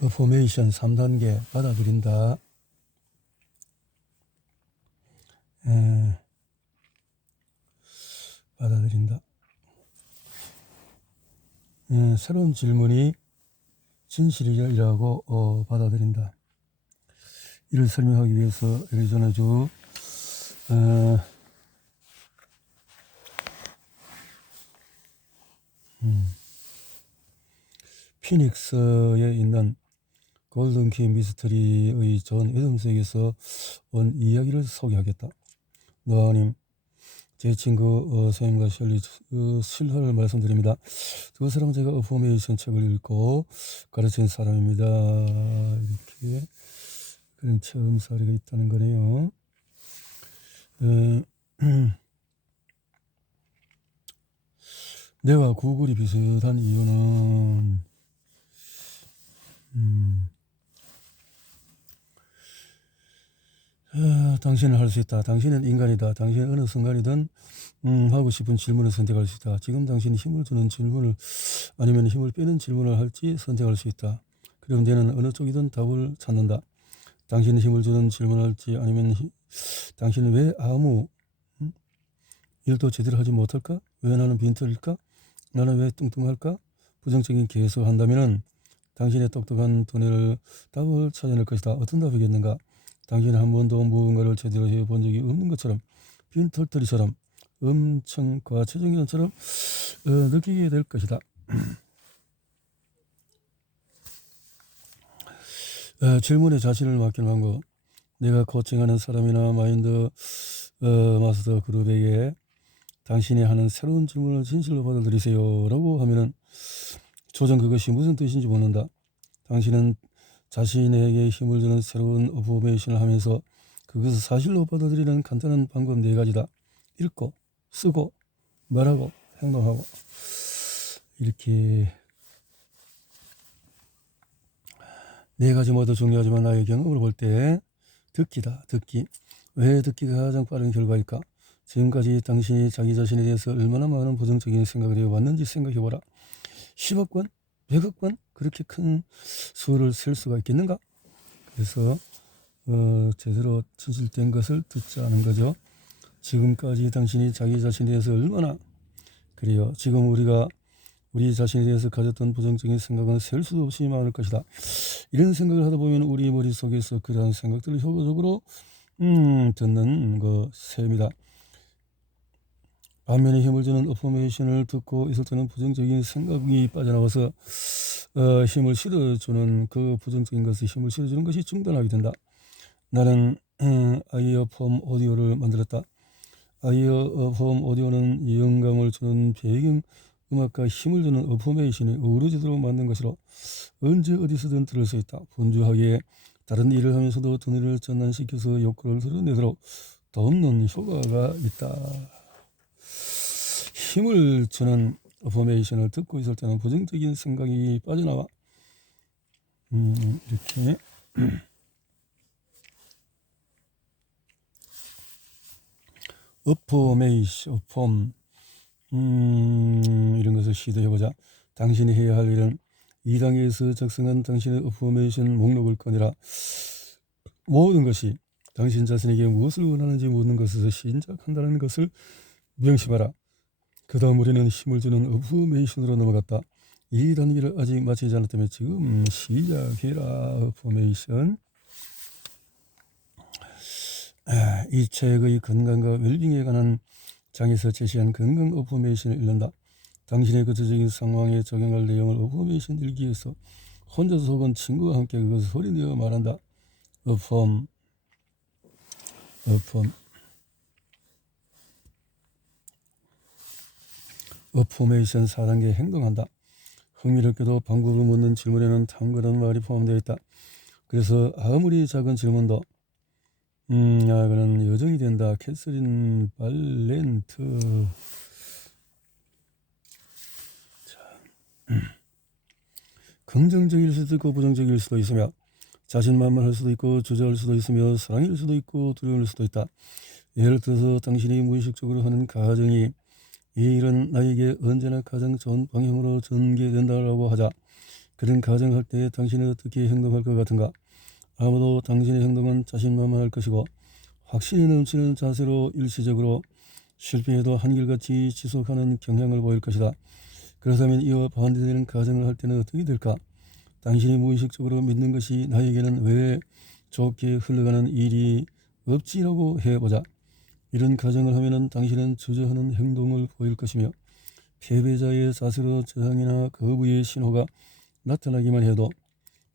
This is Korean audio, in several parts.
어포메이션 3단계 받아들인다. 받아들인다. 새로운 질문이 진실이라고 받아들인다. 이를 설명하기 위해서 애리조나주 피닉스에 있는 골든키 미스터리의 존 애덤스에게서 온 이야기를 소개하겠다. 노아님, 제 친구 선생님과 셜리 실화를 말씀드립니다. 두 사람은 제가 어포메이션 책을 읽고 가르친 사람입니다. 이렇게 그런 처음 사례가 있다는 거네요. 내가 구글이 비슷한 이유는 당신은 할 수 있다. 당신은 인간이다. 당신은 어느 순간이든 하고 싶은 질문을 선택할 수 있다. 지금 당신이 힘을 주는 질문을 아니면 힘을 빼는 질문을 할지 선택할 수 있다. 그럼 너는 어느 쪽이든 답을 찾는다. 당신은 힘을 주는 질문을 할지 아니면 당신은 왜 아무 일도 제대로 하지 못할까? 왜 나는 빈털일까? 나는 왜 뚱뚱할까? 부정적인 계획을 한다면 당신의 똑똑한 두뇌를 답을 찾아낼 것이다. 어떤 답이겠는가? 당신은 한 번도 무언가를 제대로 해본 적이 없는 것처럼 빈털터리처럼 엄청 과체적인 것처럼 느끼게 될 것이다. 질문에 자신을 맡기는 방법. 내가 코칭하는 사람이나 마인드 마스터 그룹에게 당신이 하는 새로운 질문을 진실로 받아들이세요 라고 하면은 조정 그것이 무슨 뜻인지 묻는다. 당신은 자신에게 힘을 주는 새로운 어포메이션을 하면서 그것을 사실로 받아들이는 간단한 방법 4가지다. 읽고, 쓰고, 말하고, 행동하고. 이렇게 4가지 모두 중요하지만 나의 경험을 볼 때 듣기다. 듣기. 왜 듣기가 가장 빠른 결과일까? 지금까지 당신이 자기 자신에 대해서 얼마나 많은 부정적인 생각을 해왔는지 생각해보라. 10억 번? 100억 번? 그렇게 큰 수를 셀 수가 있겠는가? 그래서 제대로 진실된 것을 듣지 않은 거죠. 지금까지 당신이 자기 자신에 대해서 얼마나 그래요. 지금 우리가 우리 자신에 대해서 가졌던 부정적인 생각은 셀 수도 없이 많을 것이다. 이런 생각을 하다 보면 우리 머릿속에서 그러한 생각들을 효과적으로 듣는 셈이다. 반면에 힘을 주는 어포메이션을 듣고 있을 때는 부정적인 생각이 빠져나와서 힘을 실어주는 그 부정적인 것을 힘을 실어주는 것이 중단하게 된다. 나는 아이어폼 오디오를 만들었다. 아이어폼 오디오는 영감을 주는 배경 음악과 힘을 주는 어포메이션이 어우러지도록 만든 것이로 언제 어디서든 들을 수 있다. 분주하게 다른 일을 하면서도 두뇌를 전환시켜서 욕구를 드러내도록 돕는 효과가 있다. 힘을 주는 어포메이션을 듣고 있을 때는 부정적인 생각이 빠져나와. 이렇게 어포메이션, 이런 것을 시도해보자. 당신이 해야 할 일은 2단계에서 작성한 당신의 어포메이션 목록을 꺼내라. 모든 것이 당신 자신에게 무엇을 원하는지 묻는 것에서 시작한다는 것을 명심하라. 그 다음 우리는 힘을 주는 어포메이션으로 넘어갔다. 2단계를 아직 마치지 않았다면 지금 시작해라. 어포메이션. 이 책의 건강과 웰빙에 관한 장에서 제시한 건강 어포메이션을 읽는다. 당신의 구체적인 상황에 적용할 내용을 어포메이션 일기에서 혼자서 혹은 친구와 함께 그것을 소리내어 말한다. 어포메이션 4단계 행동한다. 흥미롭게도 방법을 묻는 질문에는 탐구라는 말이 포함되어 있다. 그래서 아무리 작은 질문도 그는 여정이 된다. 캐서린 발렌트. 긍정적일 수도 있고 부정적일 수도 있으며 자신만만할 수도 있고 주저할 수도 있으며 사랑일 수도 있고 두려울 수도 있다. 예를 들어서 당신이 무의식적으로 하는 가정이 이 일은 나에게 언제나 가장 좋은 방향으로 전개된다라고 하자. 그런 가정할 때 당신은 어떻게 행동할 것 같은가? 아마도 당신의 행동은 자신만만할 것이고 확신이 넘치는 자세로 일시적으로 실패해도 한결같이 지속하는 경향을 보일 것이다. 그렇다면 이와 반대되는 가정을 할 때는 어떻게 될까? 당신이 무의식적으로 믿는 것이 나에게는 왜 좋게 흘러가는 일이 없지라고 해보자. 이런 가정을 하면은 당신은 주저하는 행동을 보일 것이며 패배자의 자세로 저항이나 거부의 신호가 나타나기만 해도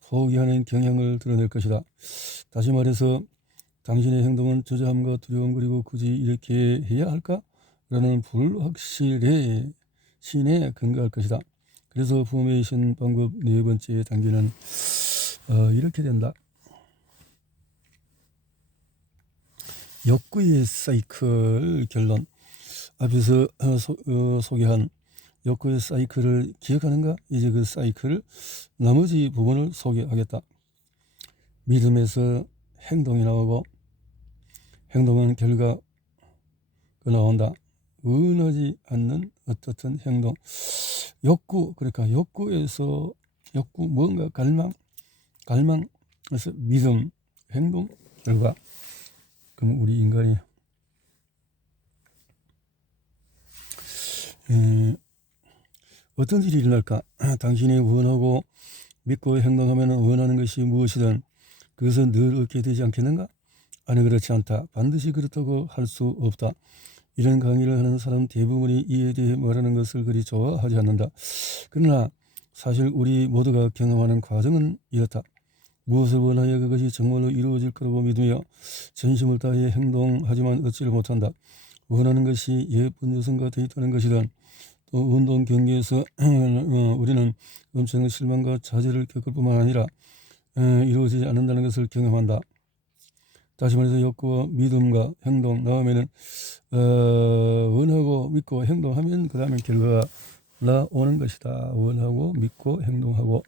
포기하는 경향을 드러낼 것이다. 다시 말해서 당신의 행동은 주저함과 두려움 그리고 굳이 이렇게 해야 할까? 라는 불확실의 신에 근거할 것이다. 그래서 포메이션 방법 네 번째 단계는 이렇게 된다. 욕구의 사이클 결론. 앞에서 소개한 욕구의 사이클을 기억하는가? 이제 그 사이클 나머지 부분을 소개하겠다. 믿음에서 행동이 나오고 행동은 결과가 나온다. 원하지 않는 어떻든 행동. 욕구, 그러니까 욕구에서 뭔가 갈망에서 믿음, 행동, 결과. 그럼 우리 인간이 어떤 일이 일어날까? 당신이 원하고 믿고 행동하면 원하는 것이 무엇이든 그것은 늘 얻게 되지 않겠는가? 아니, 그렇지 않다. 반드시 그렇다고 할 수 없다. 이런 강의를 하는 사람 대부분이 이에 대해 말하는 것을 그리 좋아하지 않는다. 그러나 사실 우리 모두가 경험하는 과정은 이렇다. 무엇을 원하여 그것이 정말로 이루어질 거라고 믿으며 전심을 다해 행동하지만 얻지를 못한다. 원하는 것이 예쁜 여성과 데이트하는 것이든 또 운동 경기에서 우리는 엄청난 실망과 좌절을 겪을 뿐만 아니라 이루어지지 않는다는 것을 경험한다. 다시 말해서 욕구와 믿음과 행동 다음에는 원하고 믿고 행동하면 그 다음에 결과가 나오는 것이다. 원하고 믿고 행동하고.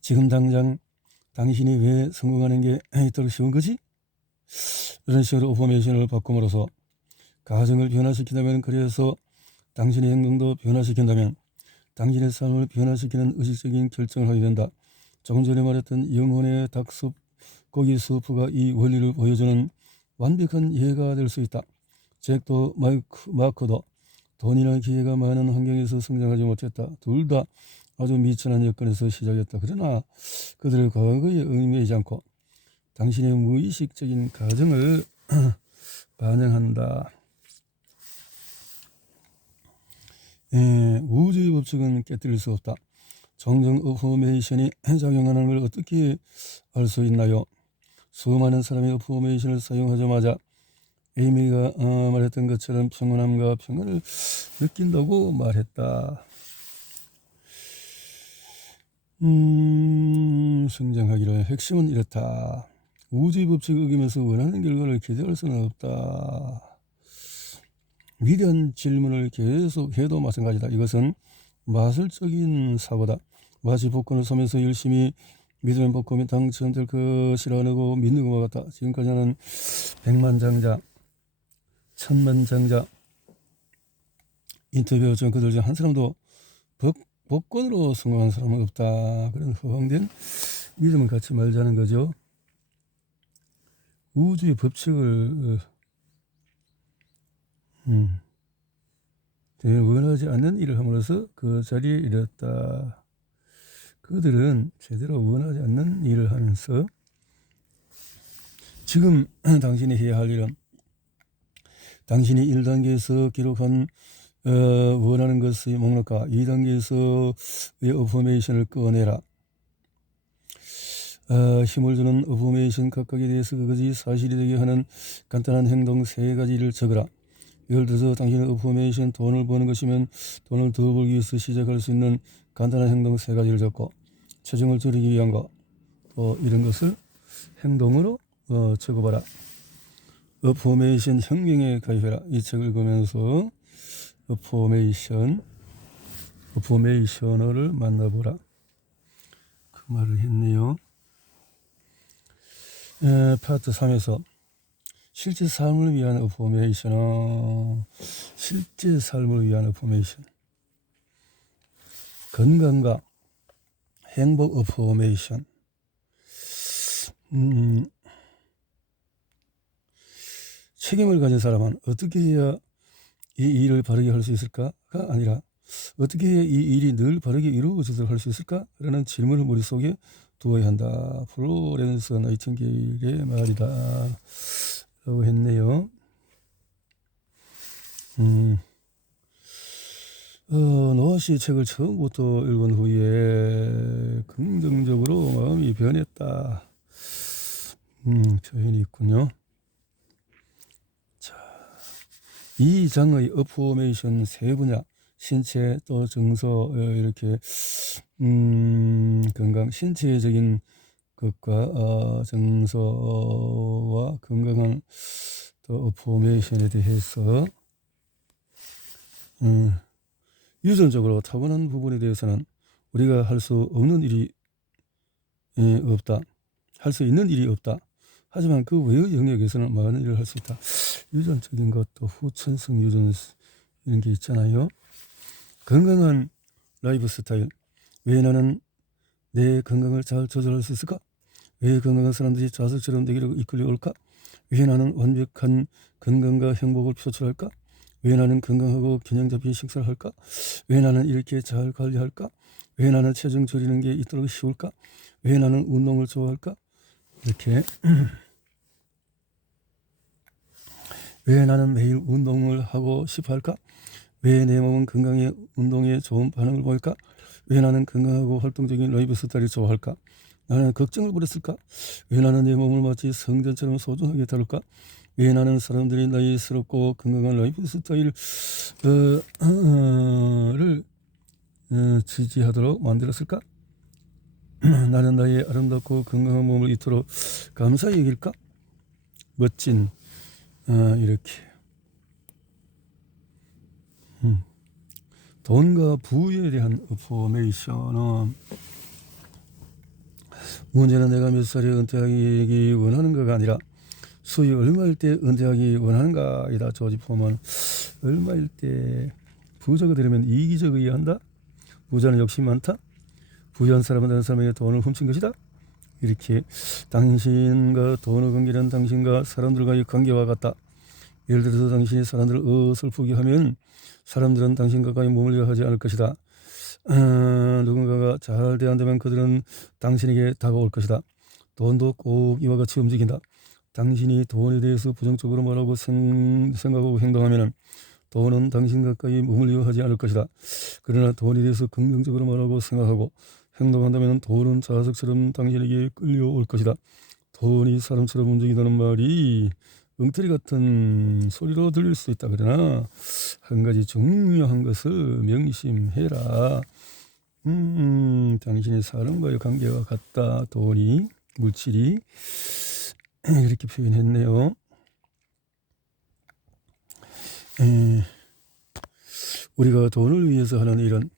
지금 당장 당신이 왜 성공하는 게 이토록 쉬운 거지? 이런 식으로 오퍼메이션을 바꿈으로써 가정을 변화시킨다면, 그래서 당신의 행동도 변화시킨다면 당신의 삶을 변화시키는 의식적인 결정을 하게 된다. 조금 전에 말했던 영혼의 닭숲, 고기 수프가 이 원리를 보여주는 완벽한 예가 될 수 있다. 잭도 마크도 돈이나 기회가 많은 환경에서 성장하지 못했다. 둘 다 아주 미천한 여건에서 시작했다. 그러나 그들의 과거에 얽매이지 않고 당신의 무의식적인 가정을 반영한다. 우주의 법칙은 깨뜨릴 수 없다. 정정 어포메이션이 작용하는 걸 어떻게 알 수 있나요? 수많은 사람이 어포메이션을 사용하자마자 에이미가 말했던 것처럼 평온함과 평안을 느낀다고 말했다. 성장하기를 핵심은 이렇다. 우주의 법칙을 어기면서 원하는 결과를 기대할 수는 없다. 위대한 질문을 계속 해도 마찬가지다. 이것은 마술적인 사고다. 마치 복권을 사면서 열심히 믿으면 복권이 당첨될 것이라고 믿는 것과 같다. 지금까지 나는 백만장자, 천만장자 인터뷰했지만 그들 중 한 사람도 복권으로 성공한 사람은 없다. 그런 허황된 믿음을 갖지 말자는 거죠. 우주의 법칙을 원하지 않는 일을 함으로써 그 자리에 이르렀다. 그들은 제대로 원하지 않는 일을 하면서 지금 당신이 해야 할 일은 당신이 1단계에서 기록한 원하는 것의 목록과 2단계에서의 어포메이션을 꺼내라. 힘을 주는 어포메이션 각각에 대해서 그것이 사실이 되게 하는 간단한 행동 3가지를 적어라. 예를 들어서 당신의 어포메이션 돈을 버는 것이면 돈을 더 벌기 위해서 시작할 수 있는 간단한 행동 3가지를 적고, 체중을 줄이기 위한 거, 또 이런 것을 행동으로 적어봐라. 어포메이션 혁명에 가입해라. 이 책을 읽으면서 어포메이셔너를 만나보라. 그 말을 했네요. 파트 3에서 실제 삶을 위한 어포메이션. 실제 삶을 위한 어포메이션. 건강과 행복 어포메이션. 책임을 가진 사람은 어떻게 해야 이 일을 바르게 할 수 있을까가 아니라 어떻게 해야 이 일이 늘 바르게 이루어지도록 할 수 있을까? 라는 질문을 머릿속에 두어야 한다. 플로렌스 나이팅게일의 말이다 라고 했네요. 노아씨의 책을 처음부터 읽은 후에 긍정적으로 마음이 변했다. 표현이 있군요. 자, 이 장의 어포메이션 세 분야, 신체 또 정서, 이렇게 건강, 신체적인 것과 정서와 건강한 또 어포메이션에 대해서 유전적으로 타고난 부분에 대해서는 우리가 할 수 없는 일이 없다. 할 수 있는 일이 없다. 하지만 그 외의 영역에서는 많은 일을 할 수 있다. 유전적인 것도 후천성 유전 이런 게 있잖아요. 건강한 라이프 스타일. 왜 나는 내 건강을 잘 조절할 수 있을까? 왜 건강한 사람들이 자석처럼 내게로 이끌려 올까? 왜 나는 완벽한 건강과 행복을 표출할까? 왜 나는 건강하고 균형 잡힌 식사를 할까? 왜 나는 이렇게 잘 관리할까? 왜 나는 체중 줄이는 게 있도록 쉬울까? 왜 나는 운동을 좋아할까? 이렇게 왜 나는 매일 운동을 하고 싶어 할까? 왜 내 몸은 건강에 운동에 좋은 반응을 보일까? 왜 나는 건강하고 활동적인 라이프 스타일을 좋아할까? 나는 걱정을 버렸을까? 왜 나는 내 몸을 마치 성전처럼 소중하게 다룰까? 왜 나는 사람들이 나이스럽고 건강한 라이프 스타일을 지지하도록 만들었을까? 나는 나의 아름답고 건강한 몸을 이토록 감사히 여길까? 멋진 이렇게 돈과 부에 대한 어포메이션은 문제는 내가 몇 살에 은퇴하기 원하는가가 아니라 수익 얼마일 때 은퇴하기 원하는가이다. 조지 포먼. 얼마일 때 부자가 되려면 이기적이어야 한다. 부자는 욕심이 많다. 부유한 사람은 다른 사람에게 돈을 훔친 것이다. 이렇게 당신과 돈의 관계는 당신과 사람들과의 관계와 같다. 예를 들어서 당신이 사람들을 어설프게 하면 사람들은 당신과 가까이 머물려 하지 않을 것이다. 누군가가 잘 대한다면 그들은 당신에게 다가올 것이다. 돈도 꼭 이와 같이 움직인다. 당신이 돈에 대해서 부정적으로 말하고 생각하고 행동하면 돈은 당신 가까이 머물려 하지 않을 것이다. 그러나 돈에 대해서 긍정적으로 말하고 생각하고 행동한다면 돈은 자석처럼 당신에게 끌려올 것이다. 돈이 사람처럼 움직인다는 말이 엉터리 같은 소리로 들릴 수 있다. 그러나 한 가지 중요한 것을 명심해라. 당신의 사람과의 관계와 같다. 돈이, 물질이 이렇게 표현했네요. 우리가 돈을 위해서 하는 일은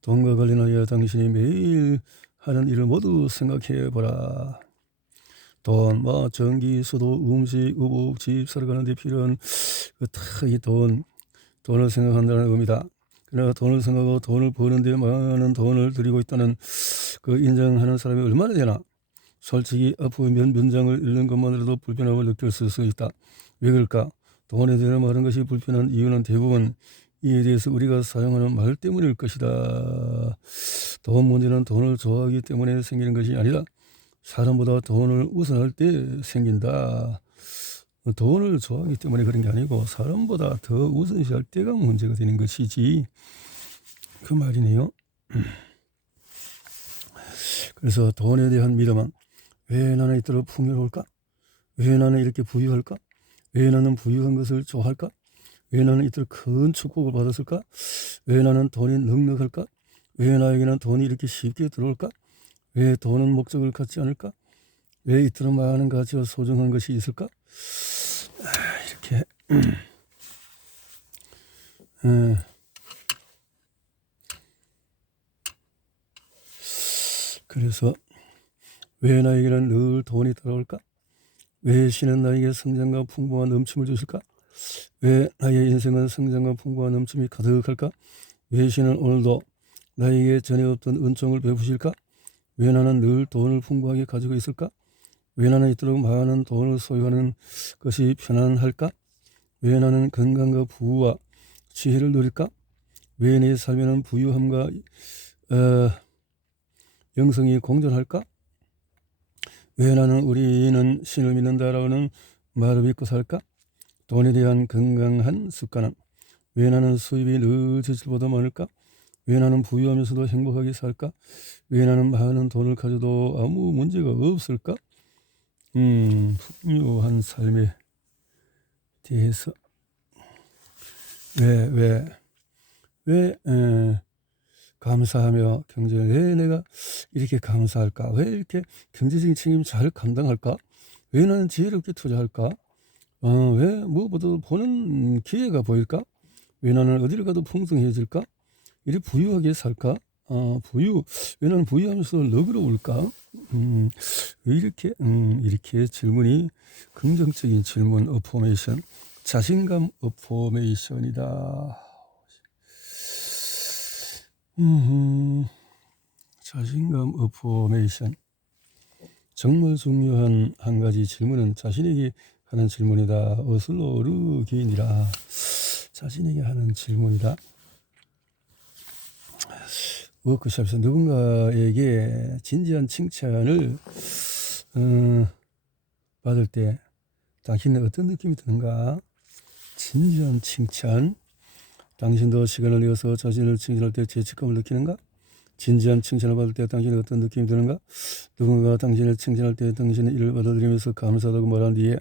돈과 관련하여 당신이 매일 하는 일을 모두 생각해 보라. 돈, 전기, 수도, 음식, 의복, 집 사러 가는데 필요한 이 돈을 생각한다는 의미다. 그러나 돈을 생각하고 돈을 버는데 많은 돈을 들이고 있다는 그 인정하는 사람이 얼마나 되나? 솔직히 앞으로 면장을 읽는 것만으로도 불편함을 느낄 수 있다. 왜 그럴까? 돈에 대한 많은 것이 불편한 이유는 대부분 이에 대해서 우리가 사용하는 말 때문일 것이다. 돈 문제는 돈을 좋아하기 때문에 생기는 것이 아니라 사람보다 돈을 우선할 때 생긴다. 돈을 좋아하기 때문에 그런 게 아니고 사람보다 더 우선시할 때가 문제가 되는 것이지. 그 말이네요. 그래서 돈에 대한 믿음은 왜 나는 이토록 풍요로울까? 왜 나는 이렇게 부유할까? 왜 나는 부유한 것을 좋아할까? 왜 나는 이토록 큰 축복을 받았을까? 왜 나는 돈이 넉넉할까? 왜 나에게는 돈이 이렇게 쉽게 들어올까? 왜 돈은 목적을 갖지 않을까? 왜 이토록 많은 가치와 소중한 것이 있을까? 이렇게 그래서 왜 나에게는 늘 돈이 따라올까? 왜 신은 나에게 성장과 풍부한 넘침을 주실까? 왜 나의 인생은 성장과 풍부한 넘침이 가득할까? 왜 신은 오늘도 나에게 전에 없던 은총을 베푸실까? 왜 나는 늘 돈을 풍부하게 가지고 있을까? 왜 나는 이토록 많은 돈을 소유하는 것이 편안할까? 왜 나는 건강과 부와 지혜를 누릴까? 왜 내 삶에는 부유함과 영성이 공존할까? 왜 나는 우리는 신을 믿는다라는 말을 믿고 살까? 돈에 대한 건강한 습관은 왜 나는 수입이 늘 지출보다 많을까? 왜 나는 부유하면서도 행복하게 살까? 왜 나는 많은 돈을 가져도 아무 문제가 없을까? 풍요한 삶에 대해서 왜 감사하며 경제를 왜 내가 이렇게 감사할까? 왜 이렇게 경제적인 책임 잘 감당할까? 왜 나는 지혜롭게 투자할까? 왜 무엇보다도 보는 기회가 보일까? 왜 나는 어디를 가도 풍성해질까? 이렇게 부유하게 살까? 왜 나는 부유하면서 너그러울까? 왜 이렇게 질문이 긍정적인 질문 어포메이션, 자신감 어포메이션이다. 자신감 어포메이션. 정말 중요한 한 가지 질문은 자신에게 하는 질문이다. 어슬로 르기니라. 자신에게 하는 질문이다. 워크숍에서 누군가에게 진지한 칭찬을 받을 때 당신은 어떤 느낌이 드는가? 진지한 칭찬. 당신도 시간을 내어서 자신을 칭찬할 때 죄책감을 느끼는가? 진지한 칭찬을 받을 때 당신은 어떤 느낌이 드는가? 누군가 당신을 칭찬할 때 당신의 일을 받아들이면서 감사하다고 말한 뒤에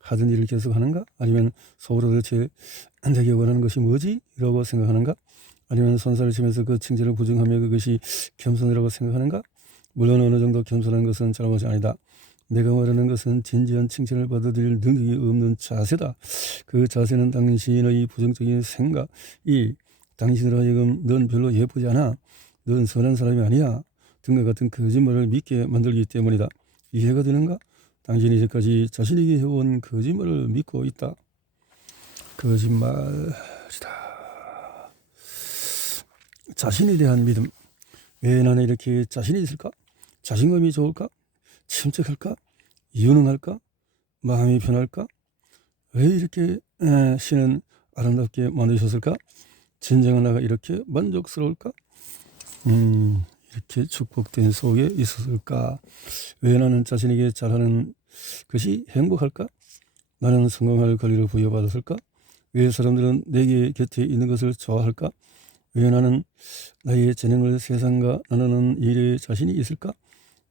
하던 일을 계속하는가? 아니면 속으로 도대체 내게 원하는 것이 뭐지? 라고 생각하는가? 아니면 손살을 치면서 그 칭찬을 부정하며 그것이 겸손이라고 생각하는가? 물론 어느 정도 겸손한 것은 잘못이 아니다. 내가 말하는 것은 진지한 칭찬을 받아들일 능력이 없는 자세다. 그 자세는 당신의 부정적인 생각이 당신으로 하여금 넌 별로 예쁘지 않아, 넌 선한 사람이 아니야 등과 같은 거짓말을 믿게 만들기 때문이다. 이해가 되는가? 당신이 이제까지 자신에게 해온 거짓말을 믿고 있다. 거짓말이다. 자신에 대한 믿음. 왜 나는 이렇게 자신이 있을까? 자신감이 좋을까? 침착할까? 유능할까? 마음이 편할까? 왜 이렇게 신은 아름답게 만드셨을까? 진정한 나가 이렇게 만족스러울까? 이렇게 축복된 속에 있었을까? 왜 나는 자신에게 잘하는 것이 행복할까? 나는 성공할 권리를 부여받았을까? 왜 사람들은 내게 곁에 있는 것을 좋아할까? 왜 나는 나의 재능을 세상과 나누는 일에 자신이 있을까?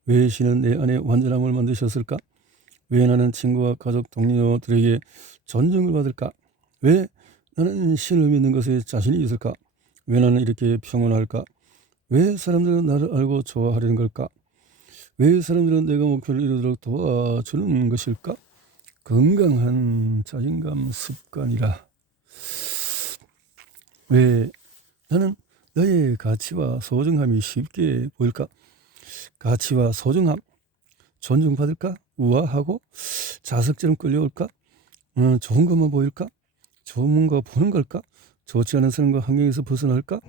왜 신은 내 안에 완전함을 만드셨을까? 왜 나는 친구와 가족 동료들에게 존중을 받을까? 왜 나는 신을 믿는 것에 자신이 있을까? 왜 나는 이렇게 평온할까? 왜 사람들은 나를 알고 좋아하려는 걸까? 왜 사람들은 내가 목표를 이루도록 도와주는 것일까? 건강한 자신감 습관이라. 왜 나는 너의 가치와 소중함이 쉽게 보일까? 가치와 소중함, 존중받을까? 우아하고 자석처럼 끌려올까? 좋은 것만 보일까? 좋은 거 보는 걸까? 좋지 않은 사람과 환경에서 벗어날까?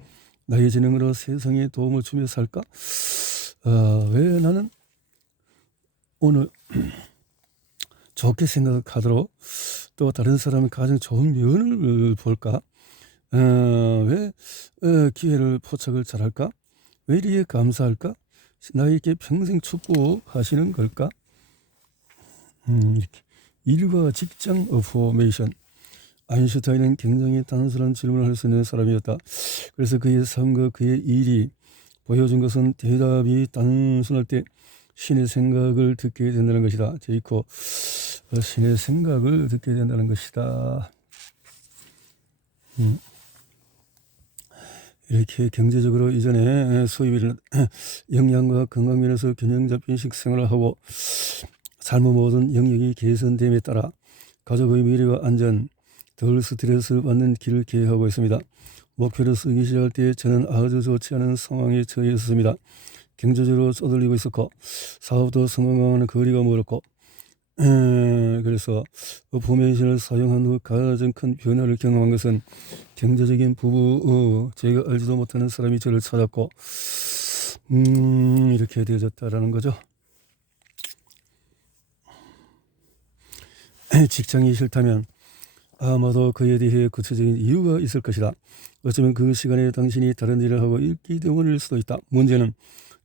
나의 재능으로 세상에 도움을 주며 살까? 왜 나는 오늘 좋게 생각하도록 또 다른 사람의 가장 좋은 면을 볼까? 왜 기회를 포착을 잘할까? 왜 이렇게 감사할까? 나에게 평생 축복하시는 걸까? 이렇게. 일과 직장 어포메이션. 아인슈타인은 굉장히 단순한 질문을 할 수 있는 사람이었다. 그래서 그의 삶과 그의 일이 보여준 것은 대답이 단순할 때 신의 생각을 듣게 된다는 것이다. 제이코, 신의 생각을 듣게 된다는 것이다. 이렇게 경제적으로 이전에 수입을 영양과 건강 면에서 균형 잡힌 식생활을 하고 삶의 모든 영역이 개선됨에 따라 가족의 미래와 안전, 덜 스트레스를 받는 길을 계획하고 있습니다. 목표를 쓰기 시작할 때 저는 아주 좋지 않은 상황에 처해 있었습니다. 경제적으로 쪼들리고 있었고 사업도 성공하는 거리가 멀었고 그래서 어포메이션을 사용한 후 가장 큰 변화를 경험한 것은 경제적인 부부, 제가 알지도 못하는 사람이 저를 찾았고 이렇게 되어졌다라는 거죠. 직장이 싫다면 아마도 그에 대해 구체적인 이유가 있을 것이다. 어쩌면 그 시간에 당신이 다른 일을 하고 있기 때문일 수도 있다. 문제는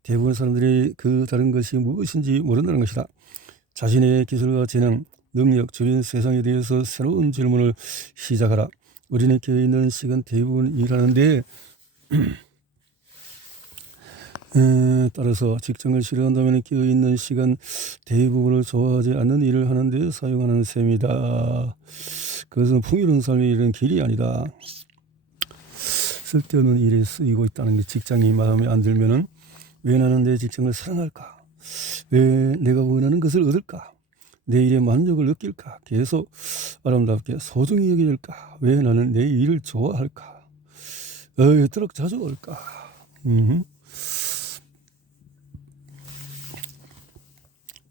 대부분 사람들이 그 다른 것이 무엇인지 모른다는 것이다. 자신의 기술과 재능, 능력, 주변 세상에 대해서 새로운 질문을 시작하라. 우리는 깨어있는 시간 대부분 일하는데 따라서 직장을 싫어한다면 깨어있는 시간 대부분을 좋아하지 않는 일을 하는데 사용하는 셈이다. 그것은 풍요로운 삶의 이런 길이 아니다. 쓸데없는 일에 쓰이고 있다는 게 직장이 마음에 안 들면은 왜 나는 내 직장을 사랑할까? 왜 내가 원하는 것을 얻을까? 내 일에 만족을 느낄까? 계속 아름답게 소중히 여겨질까? 왜 나는 내 일을 좋아할까? 이토록 자주 올까?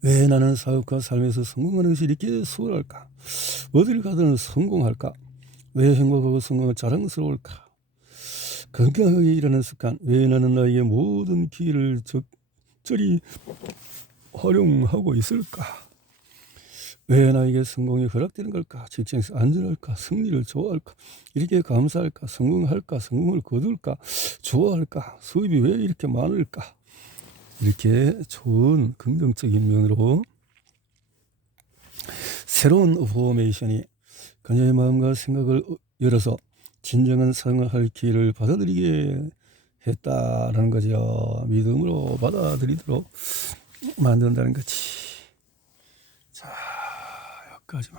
왜 나는 사업과 삶에서 성공하는 것이 이렇게 수월할까? 어딜 가든 성공할까? 왜 행복하고 성공을 자랑스러울까? 건강하게 일하는 습관, 왜 나는 나에게 모든 기회를 적절히 활용하고 있을까? 왜 나에게 성공이 허락되는 걸까? 직장에서 안전할까? 승리를 좋아할까? 이렇게 감사할까? 성공할까? 성공을 거둘까? 좋아할까? 수입이 왜 이렇게 많을까? 이렇게 좋은 긍정적인 면으로 새로운 포메이션이 그녀의 마음과 생각을 열어서 진정한 사랑을 할 기회를 받아들이게 했다라는 거죠. 믿음으로 받아들이도록 만든다는 거지. 자, 여기까지만.